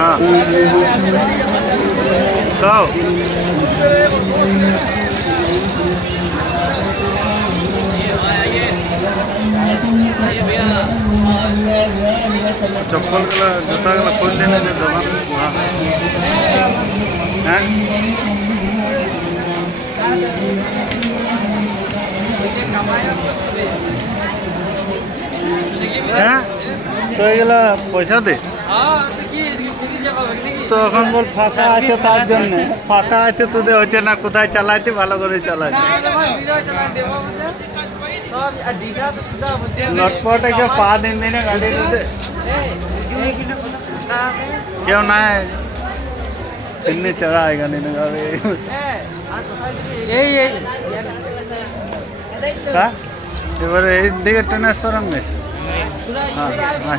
হ্যাঁ কও চপ্পলগুলো জুতাগুলো খুললে না যে দোকান হ্যাঁ হ্যাঁ তো এগুলো পয়সা দে তো এখন বল ফাঁকা আছে তার জন্য ফাঁকা আছে তোদের হচ্ছে না কোথায় চালাইতে ভালো করে চালাই নটপট কেউ পা দিন দিনে গাড়ির মধ্যে কেউ নাই সিন্নি চড়া আएगा नहीं ना गावे এবারে এই দিকে ট্রান্সফার হবে হ্যাঁ